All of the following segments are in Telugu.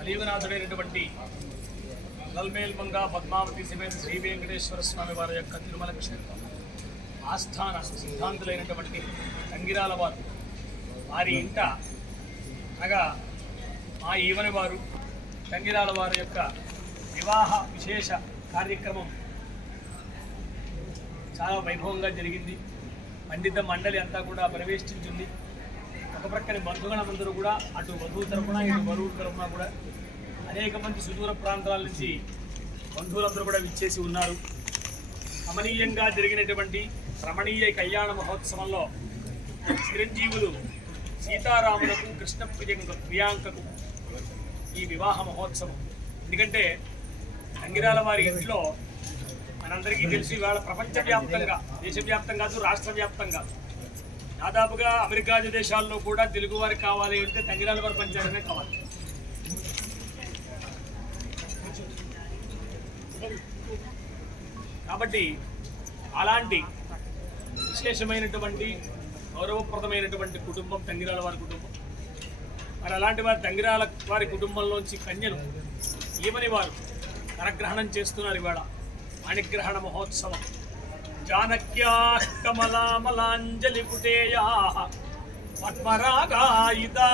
కలియుగనాథుడైనటువంటి నల్మేల్మంగ పద్మావతి సమేత శ్రీ వెంకటేశ్వర స్వామి వారి యొక్క తిరుమల క్షేత్రం ఆస్థాన సిద్ధాంతులైనటువంటి తంగిరాల వారు. వారి ఇంట అనగా మా ఈవని వారు తంగిరాల వారి యొక్క వివాహ విశేష కార్యక్రమం చాలా వైభవంగా జరిగింది. పండిత మండలి అంతా కూడా ప్రవేశించింది ఒక బంధుగణమందరూ కూడా అటు వధువు తరపున ఇటు వరువు తరపున కూడా అనేక మంది సుదూర ప్రాంతాల నుంచి బంధువులందరూ కూడా విచ్చేసి ఉన్నారు. రమణీయంగా జరిగినటువంటి రమణీయ కళ్యాణ మహోత్సవంలో చిరంజీవులు సీతారాములకు కృష్ణ ప్రియంక ప్రియాంకకు ఈ వివాహ మహోత్సవం. ఎందుకంటే అంగిరాల వారి ఇంట్లో మనందరికీ తెలిసి ఇవాళ ప్రపంచవ్యాప్తంగా దేశవ్యాప్తంగా కాదు రాష్ట్ర వ్యాప్తంగా దాదాపుగా అమెరికా దేశాల్లో కూడా తెలుగు వారికి కావాలి అంటే తంగిరాల వారి పంచాయతీనే కావాలి. కాబట్టి అలాంటి విశేషమైనటువంటి గౌరవప్రదమైనటువంటి కుటుంబం తంగిరాల వారి కుటుంబం. మరి అలాంటి వారి తంగిరాల వారి కుటుంబంలోంచి కన్యలు ఏమని వారు కరగ్రహణం చేస్తున్నారు ఇవాళ. మణిగ్రహణ మహోత్సవం. జానక్యా కమలామలాంజలి పుటేయా పద్మరాగాయితా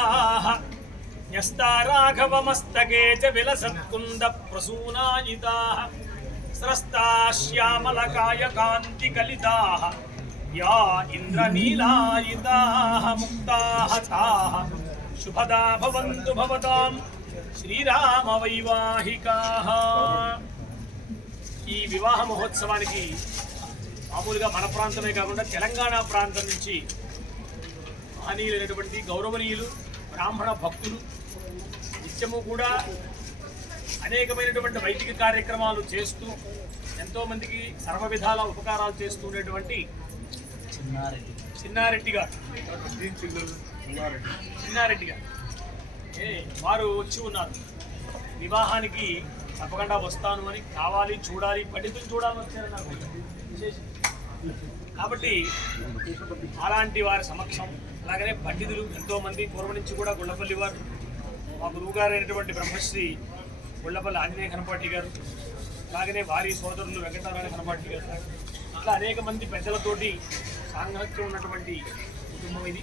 న్యస్తారాఘవమస్తకే చ విలసత్కుంద ప్రసూనాయితా స్రస్తా శ్యామలకాయ కాంతి కలితా యా ఇంద్రనీలాయితా ముక్తా శుభదా భవంతు భవతాం శ్రీరామ వైవాహికా ఈ వివాహ మహోత్సవానికి మామూలుగా మన ప్రాంతమే కాకుండా తెలంగాణ ప్రాంతం నుంచి మహనీయులైనటువంటి గౌరవనీయులు బ్రాహ్మణ భక్తులు నిత్యము కూడా అనేకమైనటువంటి వైదిక కార్యక్రమాలు చేస్తూ ఎంతోమందికి సర్వ విధాల ఉపకారాలు చేస్తూ ఉండేటువంటి చిన్నారెడ్డి. గారు. చిన్నారెడ్డి? గారు. ఏ, వారు వచ్చి ఉన్నారు. వివాహానికి తప్పకుండా వస్తాను అని కావాలి చూడాలి పండితులు చూడాలని వచ్చారు నాకు విశేషం. కాబట్టి అలాంటి వారి సమక్షం అలాగనే పండితులు ఎంతోమంది పూర్వం నుంచి కూడా గుళ్ళపల్లి వారు మా గురువుగారైనటువంటి బ్రహ్మశ్రీ గుళ్ళపల్లి ఆంజనేయ కనపాటి గారు అలాగనే వారి సోదరులు వెంకటనారాయణ కనపాటి గారు ఇట్లా అనేక మంది పెద్దలతోటి సాంగత్యం ఉన్నటువంటి కుటుంబం ఇది.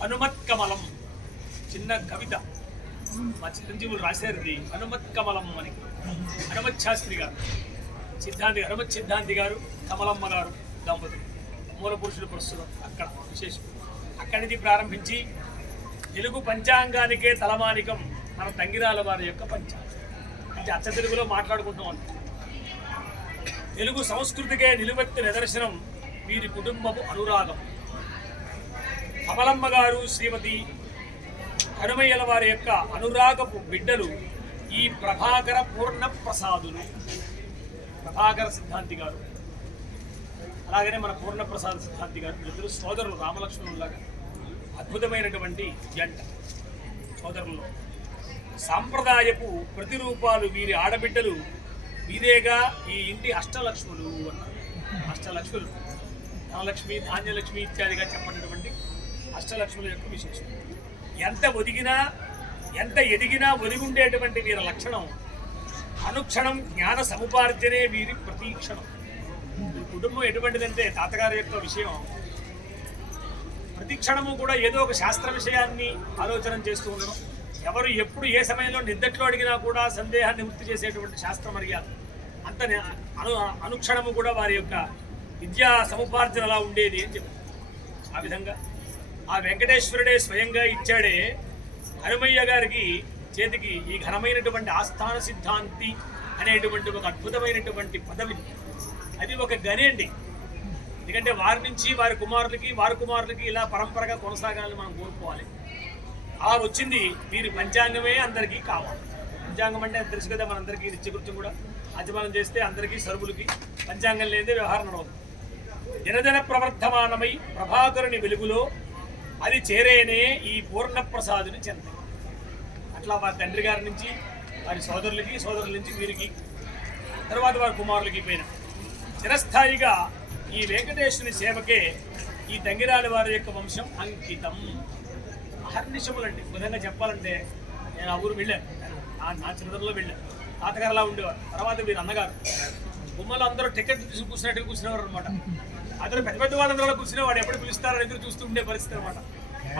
హనుమత్ కమలం చిన్న కవిత మా చిరంజీవులు రాశారు ఇది హనుమత్ కమలం అని. హనుమత్ శాస్త్రి గారు. సిద్ధాంతి హనుమత్ సిద్ధాంతి గారు కమలమ్మ గారు. దంపతులు. మూల పురుషులు ప్రస్తుతం అక్కడ విశేషం. అక్కడి నుంచి ప్రారంభించి తెలుగు పంచాంగానికే తలమానికం మన తంగిరాల వారి యొక్క పంచాంగం. అంటే అచ్చ తెలుగులో మాట్లాడుకుంటాం అంట తెలుగు సంస్కృతికే నిలువెత్తు నిదర్శనం వీరి కుటుంబపు అనురాగం. కమలమ్మ గారు శ్రీమతి హనుమయ్యల వారి యొక్క అనురాగపు బిడ్డలు ఈ ప్రభాకర పూర్ణ ప్రసాదులు ప్రభాకర సిద్ధాంతి గారు. అలాగనే మన పూర్ణప్రసాద్ సిద్ధాంతి గారు వీళ్ళిద్దరు సోదరులు రామలక్ష్మణులాగా అద్భుతమైనటువంటి జంట సోదరులు సాంప్రదాయపు ప్రతిరూపాలు వీరి ఆడబిడ్డలు వీరేగా ఈ ఇంటి అష్టలక్ష్ములు అన్నారు. అష్టలక్ష్ములు. ధనలక్ష్మి ధాన్యలక్ష్మి ఇత్యాదిగా చెప్పినటువంటి అష్టలక్ష్ముల యొక్క విశేషం. ఎంత ఒదిగినా ఎంత ఎదిగినా ఒదిగుండేటువంటి వీరి లక్షణం అనుక్షణం జ్ఞాన సముపార్జనే వీరి ప్రతీక్షణం. కుటుంబం ఎటువంటిదంటే తాతగారి యొక్క విషయం. ప్రతి క్షణము కూడా ఏదో ఒక శాస్త్ర విషయాన్ని ఆలోచన చేస్తూ ఉండడం. ఎవరు ఎప్పుడు ఏ సమయంలో నిద్దట్లో అడిగినా కూడా సందేహాన్ని వృత్తి చేసేటువంటి శాస్త్ర మర్యాద. అంత అను అనుక్షణము కూడా వారి యొక్క విద్యా సముపార్జన అలా ఉండేది అని చెప్పారు. ఆ విధంగా ఆ వెంకటేశ్వరుడే స్వయంగా ఇచ్చాడే హనుమయ్య గారికి చేతికి ఈ ఘనమైనటువంటి ఆస్థాన సిద్ధాంతి అనేటువంటి ఒక అద్భుతమైనటువంటి పదవిని అది ఒక గని అండి. ఎందుకంటే వారి నుంచి వారి కుమారులకి వారి కుమారులకి ఇలా పరంపరగా కొనసాగాలని మనం కోరుకోవాలి. అలా వచ్చింది వీరి పంచాంగమే అందరికీ కావాలి. పంచాంగం అంటే తెలుసు కదా మనందరికీ నిత్యకృత్యం కూడా. అజమానం చేస్తే అందరికీ సరువులకి పంచాంగం లేదే వ్యవహారం నడవదు. దినదిన ప్రవర్ధమానమై ప్రభాకరుని వెలుగులో అది చేరేనే ఈ పూర్ణప్రసాదుని చెంద అట్లా వారి తండ్రి గారి నుంచి వారి సోదరులకి సోదరుల నుంచి వీరికి తర్వాత వారి కుమారులకి పోయినా చిరస్థాయిగా ఈ వెంకటేశ్వరుని సేవకే ఈ తంగిరాలి వారి యొక్క వంశం అంకితం. అహర్నిశములండి ఒక విధంగా చెప్పాలంటే నేను ఆ ఊరు వెళ్ళాను. నా నా చిన్నతనంలో వెళ్ళాను. తాతగారులా ఉండేవారు. తర్వాత వీరు అన్నగారు. బొమ్మలు అందరూ టికెట్ తీసి కూర్చున్నట్టుగా కూర్చునేవారు అనమాట అందరూ పెద్ద పెద్ద వాళ్ళందరూ కూర్చునేవాడు ఎప్పుడు పిలుస్తారో ఎదురు చూస్తూ ఉండే పరిస్థితి అనమాట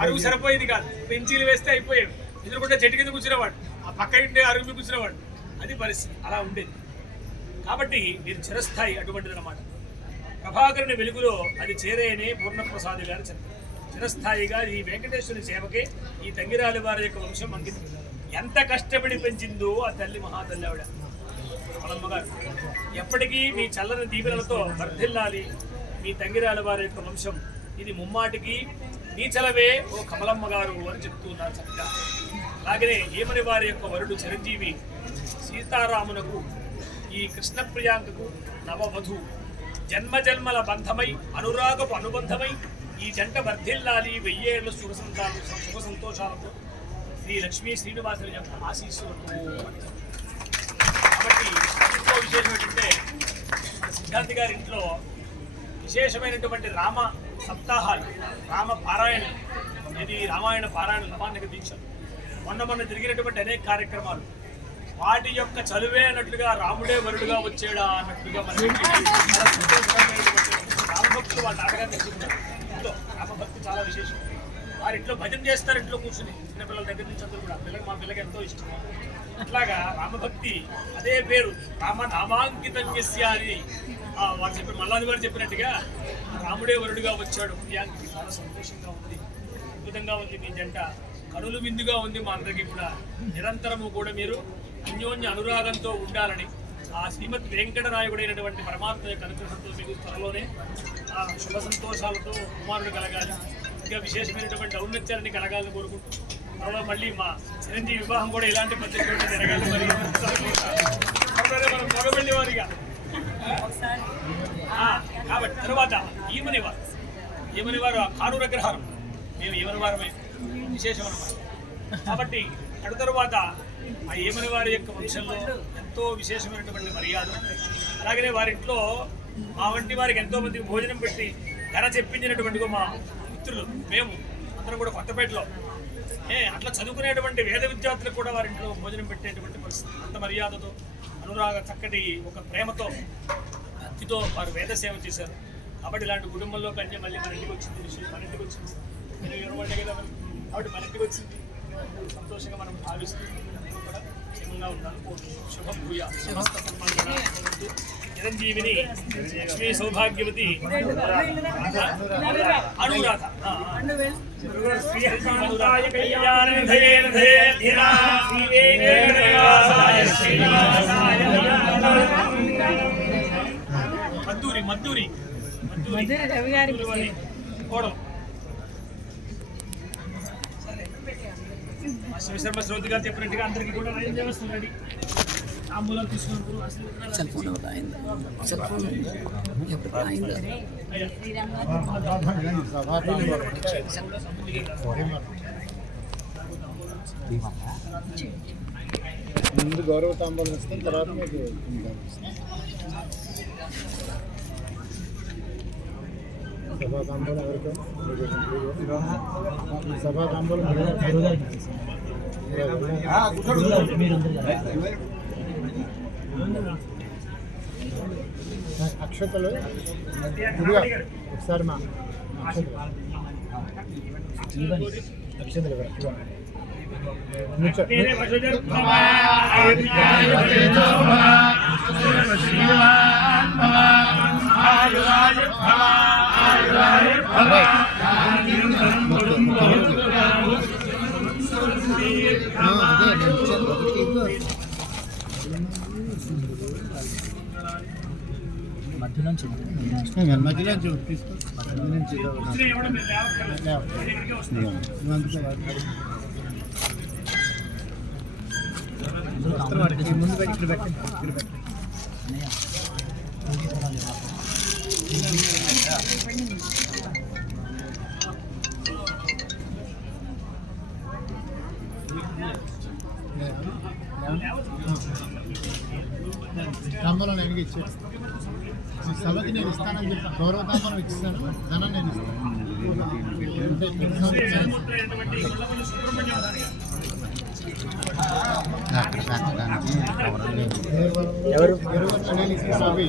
అరుగు సరిపోయేది కాదు. బెంచీలు వేస్తే అయిపోయేవి. ఎదురుకుంటే చెట్టు కింద కూర్చునేవాడు. ఆ పక్క ఇంటి అరుగు మీద కూర్చునేవాడు. అది పరిస్థితి. అలా ఉండేది. కాబట్టి మీరు చిరస్థాయి అటువంటిది అనమాట ప్రభాకరుని వెలుగులో అది చేరేనే పూర్ణప్రసాద్ గారు చెప్పారు. చిరస్థాయిగా ఈ వెంకటేశ్వరుని సేవకే ఈ తంగిరాలి వారి యొక్క వంశం అంకితం. ఎంత కష్టపడి పెంచిందో ఆ తల్లి మహాతల్లి ఆవిడ. పొలమ్మగారు ఎప్పటికీ మీ చల్లని దీవెనలతో వర్ధిల్లాలి. మీ తంగిరాల వారి యొక్క వంశం. ఇది ముమ్మాటికి నీ చలవే ఓ కమలమ్మ గారు అని చెప్తూ ఉన్నారు చక్కగా. అలాగనే ఏమని వారి యొక్క వరుడు చిరంజీవి సీతారామునకు ఈ కృష్ణ ప్రియాంకకు నవవధు. జన్మ జన్మల బంధమై అనురాగపు అనుబంధమై ఈ జంట వర్ధిల్లాలి వెయ్యేళ్ళు సుఖ సంతాలు సుఖ సంతోషాలతో శ్రీ లక్ష్మీ శ్రీనివాసుల యొక్క ఆశీస్సులతో కాబట్టి ఇంట్లో విశేషం ఏంటంటే సిద్ధాంతి గారి ఇంట్లో విశేషమైనటువంటి రామ సప్తాహాలు రామ పారాయణ. ఇది రామాయణ పారాయణ నవాన్నిక దీక్ష. మొన్న మొన్న జరిగినటువంటి అనేక కార్యక్రమాలు. వాటి యొక్క చలువే అన్నట్లుగా రాముడే వరుడుగా వచ్చాడా అన్నట్లుగా మనకి చాలా రామభక్తులు వాళ్ళ నాటకాన్ని తీసుకున్నారు ఇంట్లో రామభక్తి చాలా విశేషం. వారి ఇంట్లో భజన చేస్తారు ఇంట్లో కూర్చుని చిన్నపిల్లల దగ్గర నుంచి అందరూ కూడా. పిల్లలు మా పిల్లకి ఎంతో ఇష్టం. అట్లాగా రామభక్తి అదే పేరు. రామ నామాంకితం చేసి అని వారు చెప్పిన మల్లాది గారు చెప్పినట్టుగా రాముడే వరుడుగా వచ్చాడు. ప్రియాంకి చాలా సంతోషంగా ఉంది. అద్భుతంగా ఉంది మీ జంట. కనులు విందుగా ఉంది మా అందరికీ కూడా. నిరంతరము కూడా మీరు అన్యోన్య అనురాగంతో ఉండాలని ఆ శ్రీమద్ వెంకటనాయకుడైనటువంటి పరమాత్మ యొక్క అనుగ్రహంతో మీకు త్వరలోనే ఆ శుభ సంతోషాలతో కుమారుడు కలగాలి. ఇంకా విశేషమైనటువంటి ఔన్నత్యాన్ని కలగాలని కోరుకుంటూ త్వరలో మళ్ళీ మా చిరంజీవి వివాహం కూడా ఇలాంటి పద్ధతిలో జరగాలి మరి త్వరలోనే మనం మొదలుపెట్టే వారిగా. కాబట్టి తర్వాత ఈమని వారు. ఈమని వారు ఆ కానూరు అగ్రహారం మేము ఈమని వారమే. విశేషం అన్నమాట. కాబట్టి అటు తరువాత ఏమని వారి యొక్క వంశంలో ఎంతో విశేషమైనటువంటి మర్యాద అలాగనే వారింట్లో మా వంటి వారికి ఎంతో మందికి భోజనం పెట్టి ధర చెప్పించినటువంటి మా మిత్రులు మేము అందరం కూడా కొత్తపేటలో. ఏ అట్లా చదువుకునేటువంటి వేద విద్యార్థులకు కూడా వారింట్లో భోజనం పెట్టేటువంటి పరిస్థితి. అంత మర్యాదతో అనురాగ చక్కటి ఒక ప్రేమతో భక్తితో వారు వేద సేవ చేశారు. కాబట్టి ఇలాంటి కుటుంబంలో కంటే మళ్ళీ మన ఇంటికి వచ్చింది విషయం మన ఇంటికి వచ్చింది. కాబట్టి మన ఇంటికి వచ్చింది. సంతోషంగా మనం భావిస్తుంది చిరంజీవిని లక్ష్మీ సౌభాగ్యవతి అనురాధ ఆ, ఆ. శ్రీహరిమానురాయ కళ్యాణనిధయేన ధయేర్ధిరా శ్రీవేంకటనివాసాయ శ్రీనివాసాయ మద్దూరి మద్దూరి మద్దూరి రవి గారికి మద్దూరి శివశర్మ శ్రోతి గారు చెప్పినట్టుగా అందరికీ కూడా తీసుకున్నప్పుడు సెల్ ఫోన్ ఒకటి అయింది? సెల్ ఫోన్ ఎప్పుడు అయింది? ముందు గౌరవ తాంబూలం ఇస్తాం తర్వాత మీకు సభా తాంబూలం ఎవరికో సభా తాంబూలం అక్షతలు ఇదిగో ఒకసారి మా అక్షతలు అక్షతలు ఇవ్వండి. మధ్యలో ముందు పెట్టి పెట్టండి తాంబూలం నేను ఇచ్చాను. సభకి నేను ఇస్తానని చెప్పి గౌరవ తాంబూలం ఇస్తాను. ధనం నేను ఇస్తాను. అక్కడ పెట్టడానికి ఎవరు ఎవరు అనాలిసిస్ అవి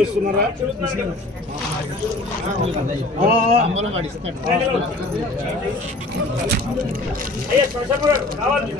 ఇస్తున్నారా అమ్మలో ఇస్తాడు అయ్యా కావాలి